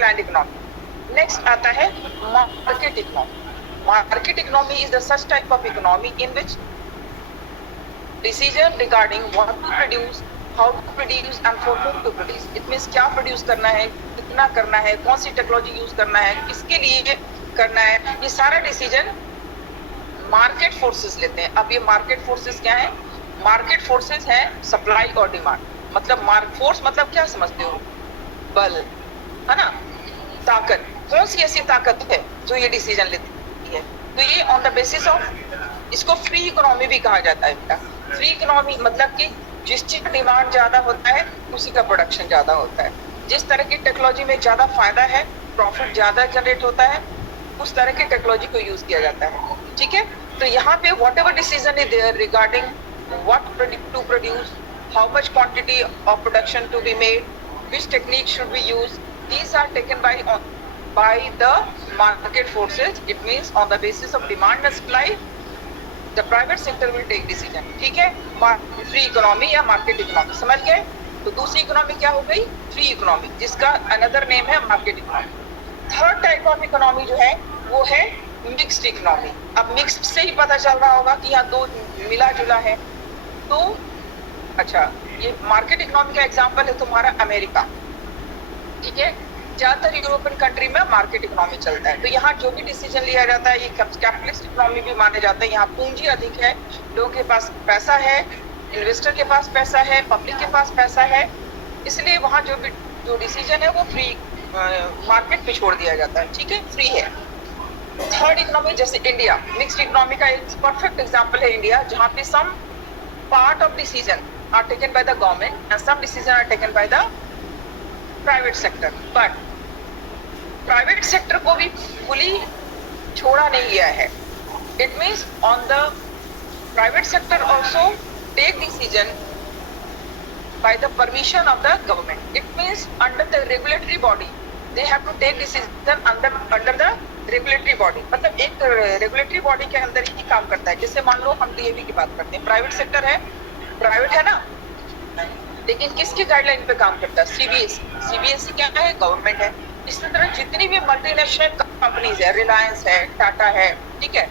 Plan economy. Next आता है market economy. Market economy is the such type of economy in which decision regarding what to produce, how to produce and for whom to produce. It means क्या produce करना है, कितना करना है, कौन सी technology use करना है, किसके लिए करना है, ये सारा डिसीजन मार्केट फोर्सेस लेते हैं। अब ये मार्केट फोर्सेस क्या है? मार्केट फोर्सेस है सप्लाई और डिमांड। मतलब फोर्स मतलब क्या समझते हो? बल, है ना, ताकत। कौन सी ऐसी ताकत है जो ये डिसीजन लेती है? तो ये ऑन द बेसिस ऑफ, इसको फ्री इकोनॉमी भी कहा जाता है बेटा। फ्री इकोनॉमी मतलब कि जिस चीज का डिमांड ज्यादा होता है उसी का प्रोडक्शन ज्यादा होता है। जिस तरह की टेक्नोलॉजी में ज्यादा फायदा है, प्रॉफिट ज्यादा जनरेट होता है, उस तरह की टेक्नोलॉजी को यूज किया जाता है। ठीक है, तो यहाँ पे whatever decision is there regarding what to produce, how much quantity of production to be made, which technique should we use, these are taken by the market forces. It means on the basis of demand and supply the private sector will take decision. ठीक है, free economy या market economy समझ गए। तो दूसरी economy क्या हो गई? फ्री इकोनॉमी, जिसका अनदर नेम है market economy. Third type of economy जो है वो है मिक्स्ड इकोनॉमी। अब मिक्स्ड से ही पता चल रहा होगा कि यहाँ दो मिला जुला है। तो अच्छा, ये मार्केट इकोनॉमी का एग्जांपल है तुम्हारा अमेरिका। ठीक है, ज्यादातर यूरोपियन कंट्री में मार्केट इकोनॉमी चलता है। तो यहाँ जो भी डिसीजन लिया जाता है ये कैपिटलिस्ट इकोनॉमी भी माने जाता है। यहाँ पूंजी अधिक है, लोगों के पास पैसा है, इन्वेस्टर के पास पैसा है, पब्लिक के पास पैसा है, इसलिए वहाँ जो डिसीजन है वो फ्री मार्केट पे छोड़ दिया जाता है। ठीक है, फ्री है। थर्ड इकोनॉमी जैसे इंडिया, मिक्स्ड इकोनॉमी का एक परफेक्ट एग्जाम्पल है इंडिया, जहाँ पे सम part of decision are taken by the government and some decision are taken by the private sector, but private sector को भी fully छोड़ा नहीं गया है। It means on the private sector also take decision by the permission of the government. It means under the regulatory body they have to take decision under the regulatory body. मतलब एक regulatory body के अंदर ही काम करता है। जैसे मान लो हम डीएवी की बात करते हैं, प्राइवेट सेक्टर है, प्राइवेट है ना, लेकिन किसकी गाइडलाइन पे काम करता है? सीबीएसई। सीबीएसई क्या है? गवर्नमेंट है। इसी तरह जितनी भी मल्टीनेशनल कंपनीज है, रिलायंस है, टाटा है, ठीक है,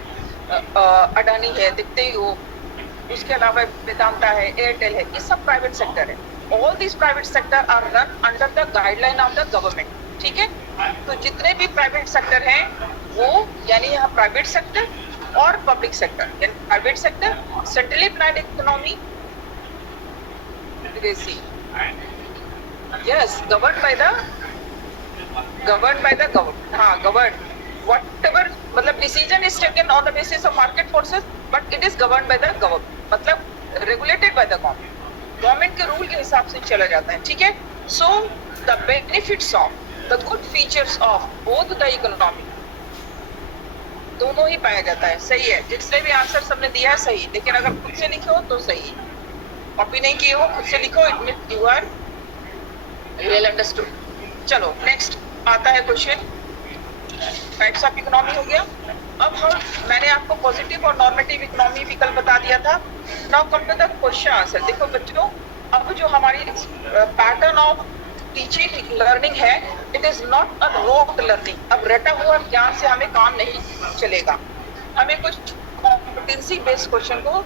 अडानी है, दिखते ही हो, उसके अलावा वेदांता है, एयरटेल है, ये सब प्राइवेट सेक्टर है। All this private sector are run under the guideline of the government. ठीक है, तो जितने भी प्राइवेट सेक्टर हैं वो यानी यहाँ प्राइवेट सेक्टर और पब्लिक सेक्टर, यानी private sector centrally planned economy, yes, govern by the government, हाँ गवर्न, व्हाटएवर, मतलब decision is taken on the basis of market forces but it is govern by the government, मतलब regulated by the government, government के rule के हिसाब से चला जाता है। ठीक है, so the benefits of the good features of both the economy, दोनों ही पाया जाता है। सही है, जिसने भी आंसर सबने दिया है सही, लेकिन अगर खुद से लिखे हो तो सही, कॉपी नहीं किए हो, खुद से लिखो, it means you are well understood. चलो नेक्स्ट आता है क्वेश्चन, टाइप्स ऑफ इकोनॉमी हो गया। अब हम, मैंने आपको पॉजिटिव और नॉर्मेटिव इकोनॉमी भी कल बता दिया था। Now come to the question answer. देखो बच्चों, अब जो हमारी पैटर्न ऑफ टीचिंग लर्निंग है, it is not a rote learning. अब रटा हुआ ज्ञान से हमें काम नहीं चलेगा, हमें कुछ कॉम्पिटेंसी बेस्ड क्वेश्चन को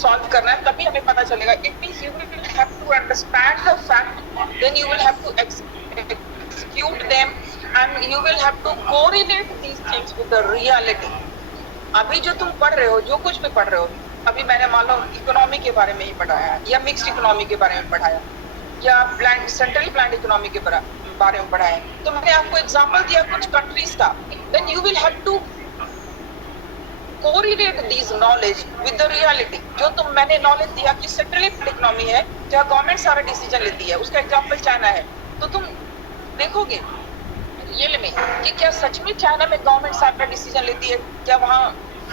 सॉल्व करना है, तभी हमें पता चलेगा। It means you will have to understand the fact, then you will have to execute them and you will have to correlate these things with the reality. अभी जो तुम पढ़ रहे हो, जो कुछ भी पढ़ रहे हो, अभी मैंने मान लो इकोनॉमी के बारे में ही पढ़ाया या मिक्स्ड इकोनॉमी के बारे में पढ़ाया या प्लान सेंट्रल प्लान इकोनॉमी के बारे में पढ़ाया, तो मैंने आपको एग्जांपल दिया कुछ कंट्रीज का, then you will have to correlate this knowledge with the reality. जो मैंने नॉलेज दिया कि सेंट्रल इकोनॉमी है जहाँ गवर्नमेंट सारा डिसीजन लेती है, उसका एग्जांपल चाइना है, तो तुम देखोगे रियल में कि क्या सच में चाइना में गवर्नमेंट सारा डिसीजन लेती है, क्या वहाँ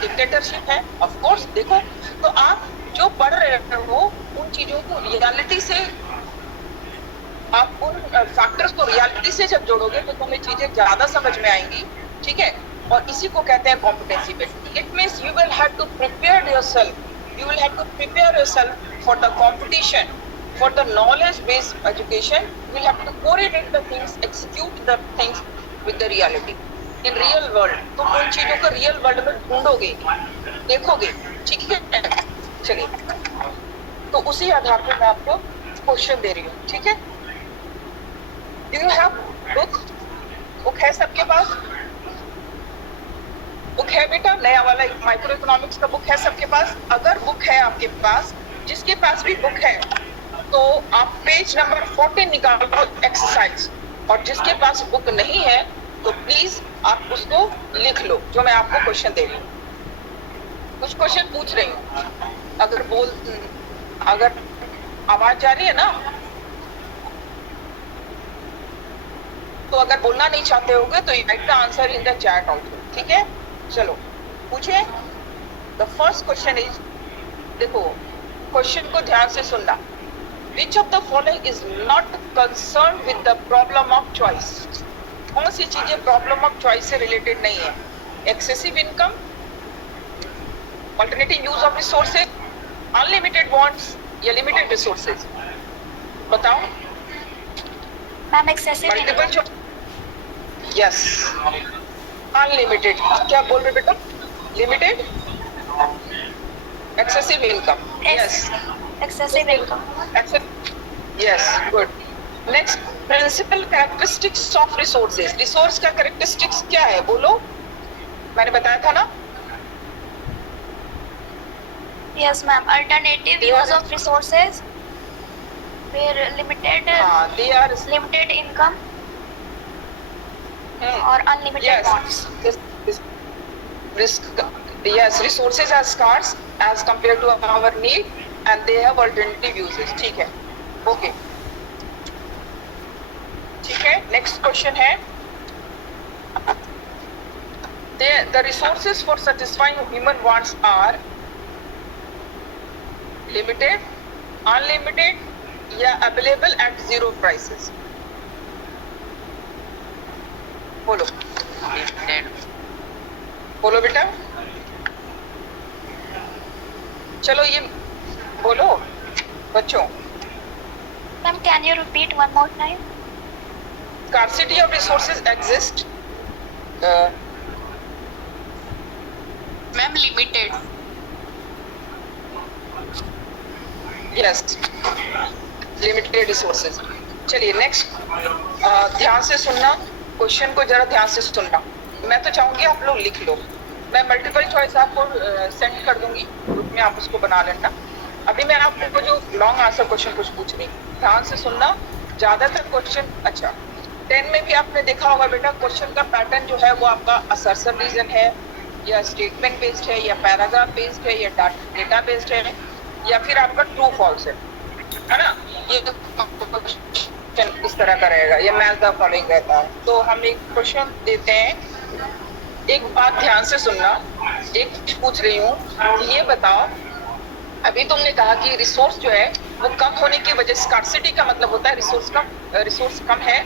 डिक्टेटरशिप है? Of course. देखो, तो आप जो पढ़ रहे हो उन चीजों को रियलिटी से, आप उन फैक्टर्स को रियलिटी से जब जोड़ोगे तो तुम्हें चीजें ज्यादा समझ में आएंगी। ठीक है, और इसी को कहते हैं competency based. It means you will have to prepare yourself, you will have to prepare yourself for the competition For the knowledge-based education, we have to correlate the things, execute the things with the reality. In real world, तुम उन चीजों को real world में ढूंढोगे, देखोगे, ठीक है? चलिए, तो उसी आधार पर मैं आपको क्वेश्चन दे रही हूँ, ठीक है? Do you have book? Book है सबके पास? बुक है बेटा, नया वाला माइक्रो इकोनॉमिक्स का बुक है सबके पास? अगर बुक है आपके पास, जिसके पास भी बुक है, तो आप पेज नंबर 14 निकाल लो एक्सरसाइज, और जिसके पास बुक नहीं है तो प्लीज आप उसको लिख लो, जो मैं आपको क्वेश्चन दे रही हूँ। कुछ क्वेश्चन पूछ रही हूँ, अगर आवाज जा रही है ना, तो अगर बोलना नहीं चाहते होगे तो right the answer in the chat also, ठीक है? चलो पूछे। द फर्स्ट क्वेश्चन इज, देखो क्वेश्चन को ध्यान से सुनना। Which of the following is not concerned with the problem of choice? कौन सी चीजें प्रॉब्लम ऑफ चॉइस से रिलेटेड नहीं है? Excessive income, alternative use of resources, unlimited wants या लिमिटेड रिसोर्सेज? बताओ ma'am. Excessive multiple choice, yes. Unlimited, क्या बोल रहे बेटा? Limited, excessive income, yes. Excessive income, yes, good. Next, principal characteristics of resources. Resource का characteristics क्या है? बोलो, मैंने बताया था ना? yes ma'am. Alternative use of resources, फिर limited, they are limited income और unlimited wants. Yes, resources are scarce as compared to our need and they have alternative uses. ठीक है, ओके, ठीक है। नेक्स्ट क्वेश्चन है, the resources for satisfying human wants are limited, unlimited या available at zero prices? बोलो, बोलो बेटा, चलो ये बोलो बच्चों। Ma'am can you repeat one more time? Scarcity of resources exist. Ma'am limited, Yes, limited resources. चलिए नेक्स्ट, ध्यान से सुनना, क्वेश्चन को जरा ध्यान से सुनना। मैं तो चाहूंगी आप लोग लिख लो, मैं मल्टीपल चॉइस आपको सेंड कर दूंगी ग्रुप में, आप उसको बना लेना। अभी मैं आपको जो लॉन्ग आंसर क्वेश्चन कुछ पूछ रही, ध्यान से सुनना। ज्यादातर क्वेश्चन, अच्छा 10 में भी आपने देखा होगा बेटा, क्वेश्चन का पैटर्न जो है वो आपका असर्शन रीजन है या स्टेटमेंट बेस्ड है या पैराग्राफ बेस्ड है या डेटा बेस्ड है या फिर आपका ट्रू फॉल्स है ना? ये क्वेश्चन इस तरह का रहेगा, ये मैच द फॉलोइंग रहता है। तो हम एक क्वेश्चन देते हैं, एक बात ध्यान से सुनना, एक पूछ रही हूँ कि ये बताओ, अभी तुमने कहा कि रिसोर्स जो है वो कम होने की वजह, स्कार्सिटी का मतलब होता है रिसोर्स कम है।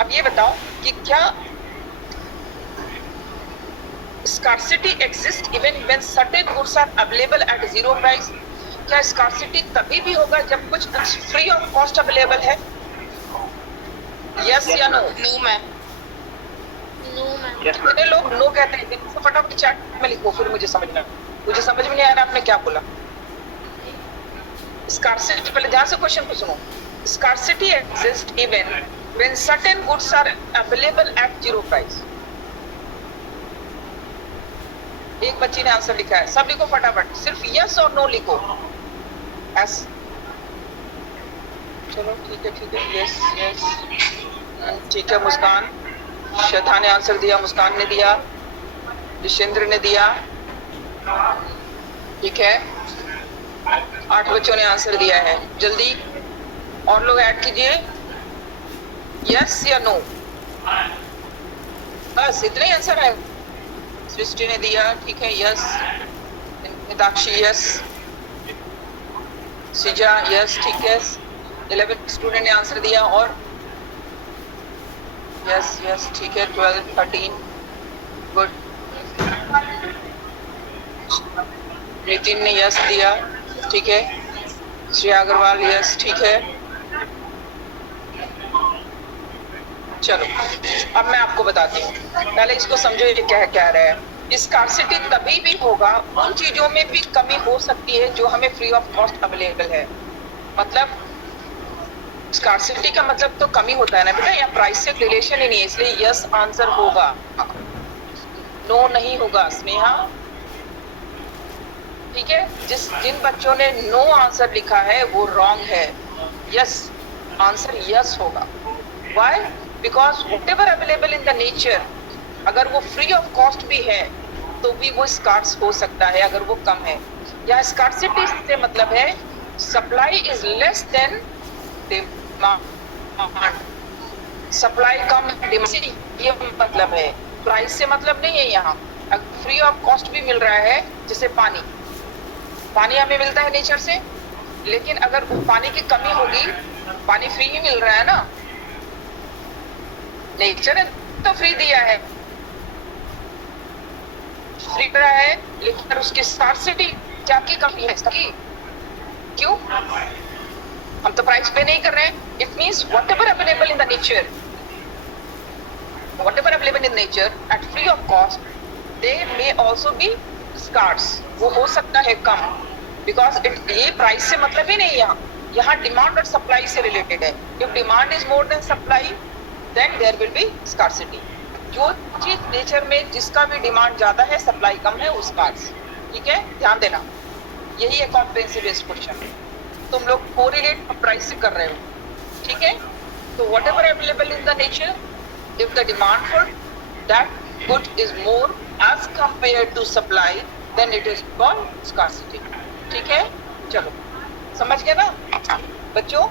अब ये बताओ कि क्या scarcity exist even when certain goods are available at zero price? क्या स्कार्सिटी तभी भी होगा जब कुछ फ्री ऑफ कॉस्ट अवेलेबल है? यस या no? No ma'am, no ma'am. कितने लोग नो कहते हैं? तो फटाफट चैट में लिखो, फिर मुझे समझ में नहीं आ रहा आपने क्या बोला। स्कार्सिटी, पहले ध्यान से क्वेश्चन को सुनो। Scarcity exist even when certain goods are available at zero price. एक बच्ची ने आंसर लिखा है, सब लिखो फटाफट, सिर्फ यस और नो लिखो। एस, चलो ठीक है, यस यस, ठीक है। मुस्कान, श्रद्धा ने आंसर दिया, मुस्कान ने दिया, जिशेंद्र ने दिया, ठीक है। 8 बच्चों ने आंसर दिया है, जल्दी और लोग ऐड कीजिए, यस या नो, बस इतना ही आंसर है। सृष्टि ने दिया, ठीक है, यस। मीनाक्षी यस, सिजा यस, ठीक है। 11 स्टूडेंट ने आंसर दिया और यस यस, ठीक है। 12, 13, गुड। नितिन ने यस दिया, ठीक है। श्रेया अग्रवाल, यस ठीक है। चलो अब मैं आपको बताती हूँ, पहले इसको समझो ये क्या कह रहा है। स्कार्सिटी तभी भी होगा, उन चीजों में भी कमी हो सकती है जो हमें फ्री ऑफ कॉस्ट अवेलेबल है। मतलब स्कार्सिटी का मतलब तो कमी होता है ना बेटा, यहाँ प्राइस से रिलेशन ही नहीं है, इसलिए यस आंसर होगा, नो नहीं होगा स्नेहा। ठीक है, जिन बच्चों ने नो आंसर लिखा है वो रॉन्ग है, यस आंसर यस होगा। Why? Because what ever available in the nature, अगर वो फ्री ऑफ कॉस्ट भी है तो भी वो स्कार्स हो सकता है अगर वो कम है। या स्कार्सिटी से मतलब है supply is less than demand, supply come demand, ये मतलब है। प्राइस से मतलब नहीं है यहाँ, फ्री ऑफ कॉस्ट भी मिल रहा है, जैसे पानी, पानी हमें मिलता है नेचर से, लेकिन अगर पानी की कमी होगी, पानी फ्री ही मिल रहा है ना, नेचर ने तो फ्री दिया है, फ्री रहा है, लेकिन उसकी स्कार्सिटी क्या की कमी है इसकी, क्यों? हम तो प्राइस पे नहीं कर रहे हैं। It means whatever available in the nature, whatever available in nature at free of cost, they may also be scarce, वो हो सकता है कम, बिकॉज ये प्राइस से मतलब ही नहीं है, यहाँ डिमांड और सप्लाई से रिलेटेड है। If demand is more than supply then there will be scarcity. जो चीज नेचर में जिसका भी डिमांड ज्यादा है, सप्लाई कम है, वो स्कार्स। ठीक है, ध्यान देना, यही है कॉम्प्रिहेंसिव बेस्ड क्वेश्चन। तुम लोग कोरिलेट प्राइस से कर रहे हो, ठीक है? तो whatever available in the nature, if the demand for that good is more as compared to supply, then it is called scarcity. ठीक है, चलो समझ गए ना बच्चों?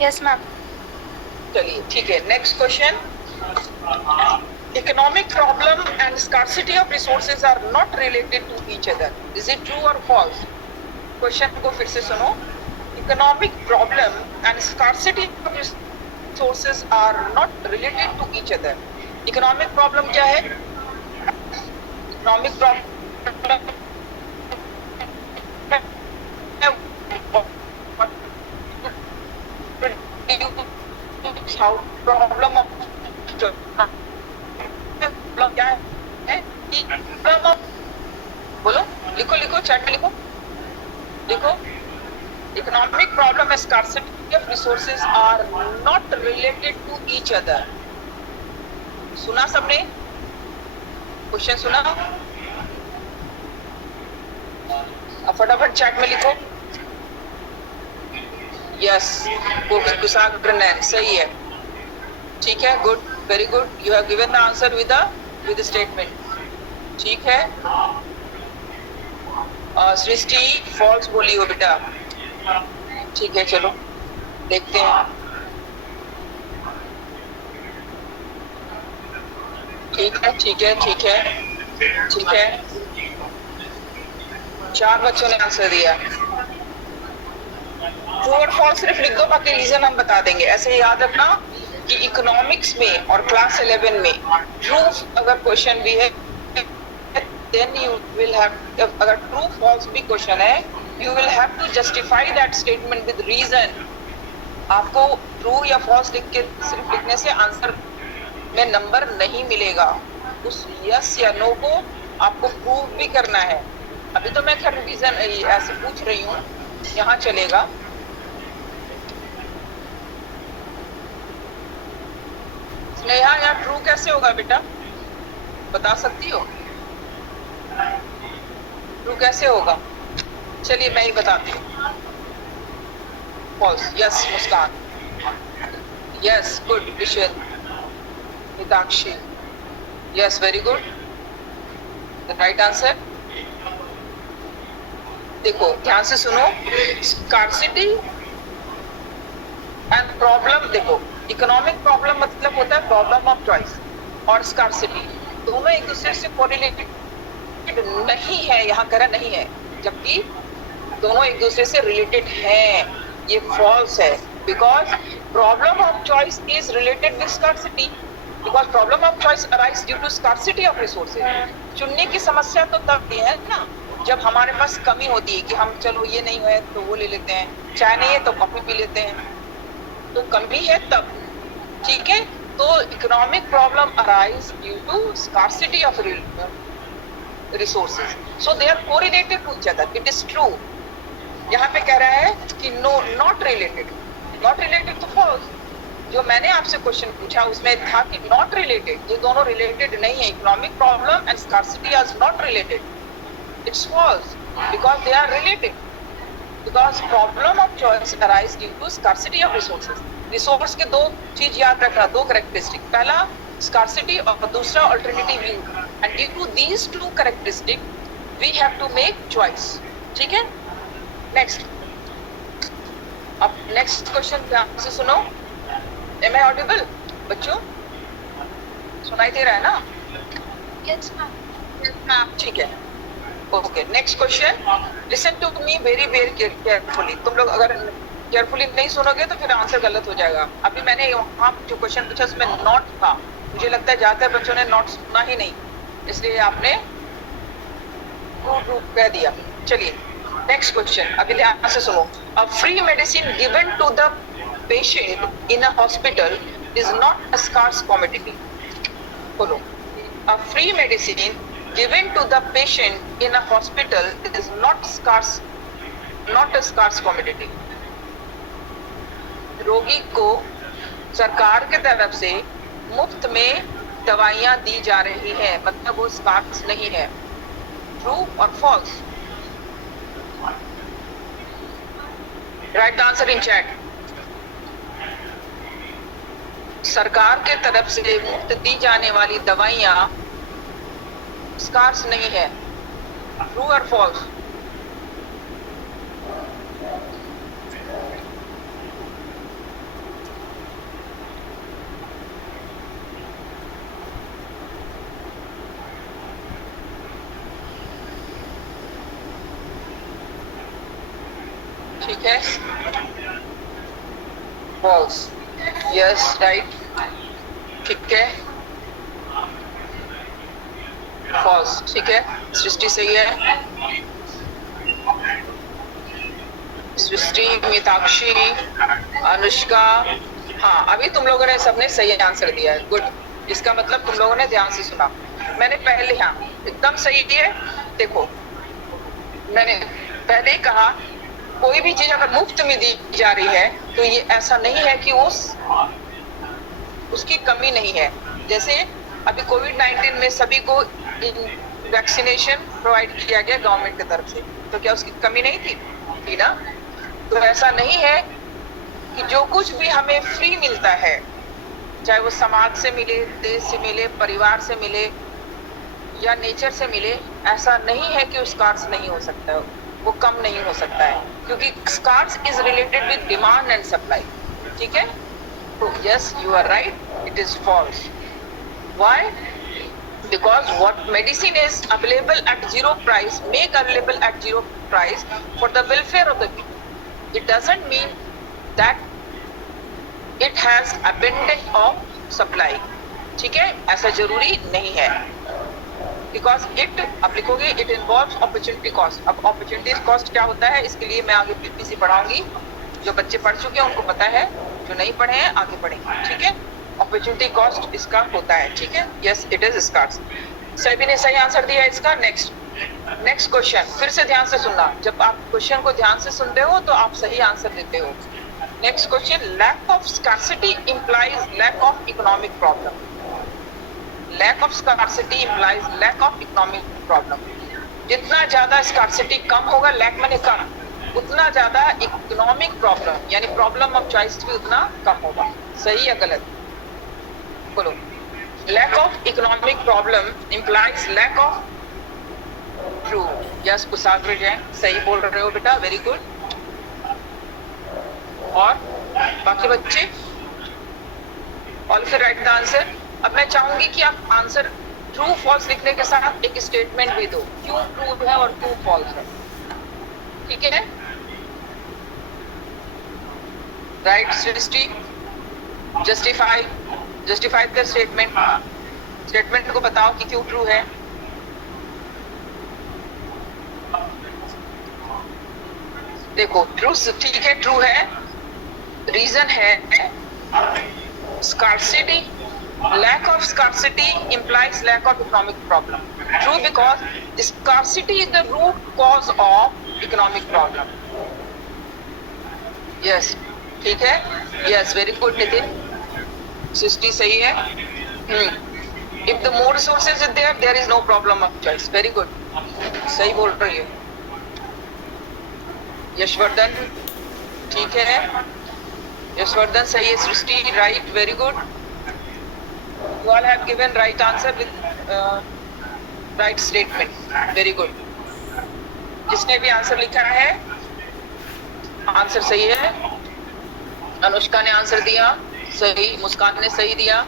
Yes ma'am. चलिए ठीक है, next question. Economic problem and scarcity of resources are not related to each other. Is it true or false? Question को फिर से सुनो। Economic problem and scarcity of resources are not related to each other. Economic problem क्या है? Economic problem how problem of क्या है कि problem of, बोलो, लिखो लिखो, चैट में लिखो, लिखो। Economic problem and scarcity of resources are not related to each other. सुना सबने? क्वेश्चन सुना? अब फटाफट चैट में लिखो। यस, कुशाग्र सही है, ठीक है, good, very good, you have given the answer with statement. ठीक है, सृष्टि फॉल्स बोली हो बेटा। ठीक है, चलो देखते हैं। ठीक है, ठीक है, ठीक है, ठीक है, 4 बच्चों ने आंसर दिया। ट्रू और फॉल्स सिर्फ लिख दो, बाकी रीजन हम बता देंगे। ऐसे याद रखना कि इकोनॉमिक्स में और क्लास 11 में ट्रू अगर क्वेश्चन भी है, देन यू विल हैव, अगर ट्रू फॉल्स भी क्वेश्चन है, you will have to justify that statement with reason. आपको ट्रू या फॉल्स लिख के सिर्फ लिखने से आंसर में नंबर नहीं मिलेगा, उस यस या नो को आपको प्रूव भी करना है। अभी तो मैं खैर रीजन ऐसे पूछ रही हूँ, यहाँ चलेगा। स्नेहा, यहाँ ट्रू कैसे होगा बेटा, बता सकती हो? ट्रू कैसे होगा? चलिए मैं ही बताती हूँ। False, yes Muskan, yes good, Vishal, Hitakshi, yes very good, the right answer. देखो ध्यान से सुनो, स्कार्सिटी एंड प्रॉब्लम, देखो इकोनॉमिक प्रॉब्लम मतलब होता है प्रॉब्लम ऑफ चॉइस, और स्कार्सिटी दोनों एक दूसरे से कोरिलेटेड नहीं है, यहाँ करा नहीं है, जबकि दोनों एक दूसरे से रिलेटेड हैं। ये फॉल्स है, because problem of choice is related with scarcity, because problem of choice arise due to scarcity of resources. चुनने की समस्या तो तब है ना जब हमारे पास कमी होती है कि हम चलो ये नहीं है तो वो ले लेते हैं, चाय नहीं है तो कॉफी पी लेते हैं, तो कमी है तब, ठीक है। तो economic problem arise due to scarcity of resources, so they are correlated to each other, it is true. यहाँ पे कह रहा है कि no, not related, not related तो फॉल्स। जो मैंने आपसे क्वेश्चन पूछा उसमें था कि नॉट रिलेटेड, ये दोनों रिलेटेड नहीं है, economic problem and scarcity are not related, it's false because they are related, because problem of choice arise due to scarcity of resources. Resource के दो चीज याद रखना, दो कैरेक्टरिस्टिक, पहला स्कार्सिटी और दूसरा alternative use, and due to these two characteristic we have to make choice, ठीक है। नेक्स्ट, अब नेक्स्ट क्वेश्चन ध्यान से सुनो। Am I audible? बच्चों सुनाई दे रहा है ना? Yes, ma'am. Yes, ma'am. ठीक है, okay. Next question, listen to me very very carefully. तुम लोग अगर केयरफुली नहीं सुनोगे तो फिर आंसर गलत हो जाएगा। अभी मैंने वहाँ जो क्वेश्चन पूछा उसमें नॉट था, मुझे लगता है ज्यादातर बच्चों ने नॉट सुना ही नहीं, इसलिए आपने कह दिया। चलिए नेक्स्ट क्वेश्चन, अभी ध्यान से सुनो। A free medicine given to the patient in a hospital is not a scarce commodity. बोलो, a free medicine given to the patient in a hospital is not a scarce commodity. रोगी को सरकार के तरफ से मुफ्त में दवाइयां दी जा रही है, मतलब वो स्कार्स नहीं है। ट्रू और false? Right answer in chat. सरकार के तरफ से मुफ्त दी जाने वाली दवाइयां स्कार्स नहीं है, ट्रू और फॉल्स? ठीक है, फॉल्स, यस राइट, ठीक है, फॉल्स, ठीक है। सृष्टि सही है, सृष्टि, मीताक्षी, अनुष्का, हाँ अभी तुम लोगों ने सबने सही आंसर दिया है, गुड। इसका मतलब तुम लोगों ने ध्यान से सुना। मैंने पहले, हाँ एकदम सही है। देखो मैंने पहले ही कहा, कोई भी चीज अगर मुफ्त में दी जा रही है तो ये ऐसा नहीं है कि उसकी कमी नहीं है। जैसे अभी कोविड-19 में सभी को वैक्सीनेशन प्रोवाइड किया गया गवर्नमेंट की तरफ से, तो क्या उसकी कमी नहीं थी ना? तो ऐसा नहीं है कि जो कुछ भी हमें फ्री मिलता है, चाहे वो समाज से मिले, देश से मिले, परिवार से मिले या नेचर से मिले, ऐसा नहीं है कि स्कार्स नहीं हो सकता है, वो कम नहीं हो सकता है, क्योंकि scarce is related with demand and supply, ठीक है। तो yes you are right, it is false. Why? Because what medicine is available at zero price, make available at zero price for the welfare of the people, it doesn't mean that it has abundance of supply, ठीक है, ऐसा जरूरी नहीं है। Because it, आप लिखोगे it involves opportunity cost. अब opportunity cost क्या होता है इसके लिए मैं आगे पीपीसी पढ़ाऊंगी, जो बच्चे पढ़ चुके हैं उनको पता है, जो नहीं पढ़े हैं आगे पढ़ेंगे, ठीक है। अपॉर्चुनिटी कॉस्ट इसका होता है, ठीक है। Yes it is scarce. सभी ने सही आंसर दिया इसका। नेक्स्ट क्वेश्चन, फिर से ध्यान से सुनना, जब आप क्वेश्चन को ध्यान से सुनते हो तो आप सही आंसर देते हो। Next question, lack of scarcity implies lack of economic problem. Lack of scarcity implies lack of economic problem. जितना ज्यादा स्कार्सिटी कम होगा, लैक माने कम, उतना ज्यादा इकोनॉमिक प्रॉब्लम यानी प्रॉब्लम ऑफ चॉइस भी उतना कम होगा। सही या गलत? बोलो। Lack of economic problem implies lack of, true. Yes Kushagra Jain सही बोल रहे हो बेटा, वेरी गुड। और बाकी बच्चे all of right the answer. अब मैं चाहूंगी कि आप आंसर ट्रू फॉल्स लिखने के साथ एक स्टेटमेंट भी दो, क्यों ट्रू है और क्यों फॉल्स है, ठीक है। Right Srishti, justify the statement को बताओ कि क्यों ट्रू है। देखो ट्रू, ठीक है, ट्रू है, रीजन है scarcity. Lack of scarcity implies lack of economic problem. True, because scarcity is the root cause of economic problem. Yes, ठीक है, yes, very good नितिन, 60 सही है. If the more resources is there, there is no problem of choice. Very good, सही बोल रही है. यशवर्धन ठीक है, यशवर्धन सही है, Srishti right, very good. You all have given right answer with right statement. Very good. जिसने भी आंसर लिखा है आंसर सही है. अनुष्का ने आंसर दिया सही, मुस्कान ने सही दिया,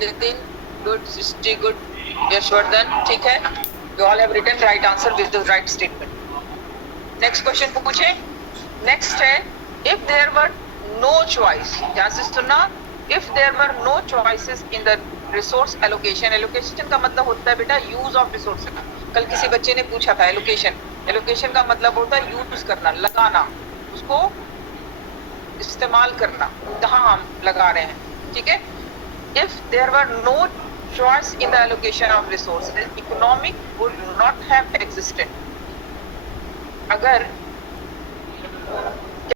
नितिन गुड, सृष्टि गुड, यशवर्धन ठीक है. You all have written right answer with the right statement. Next question पूछे. नेक्स्ट है if there were no choice, ध्यान से सुनना, if there were no choices in the resource allocation. allocation का मतलब होता है बेटा use of resources. कल किसी बच्चे ने पूछा था allocation का मतलब होता है यूज करना, लगाना, उसको इस्तेमाल करना, जहां हम लगा रहे हैं, ठीक है. if there were no choice in the allocation of resources, economic would not have existed. अगर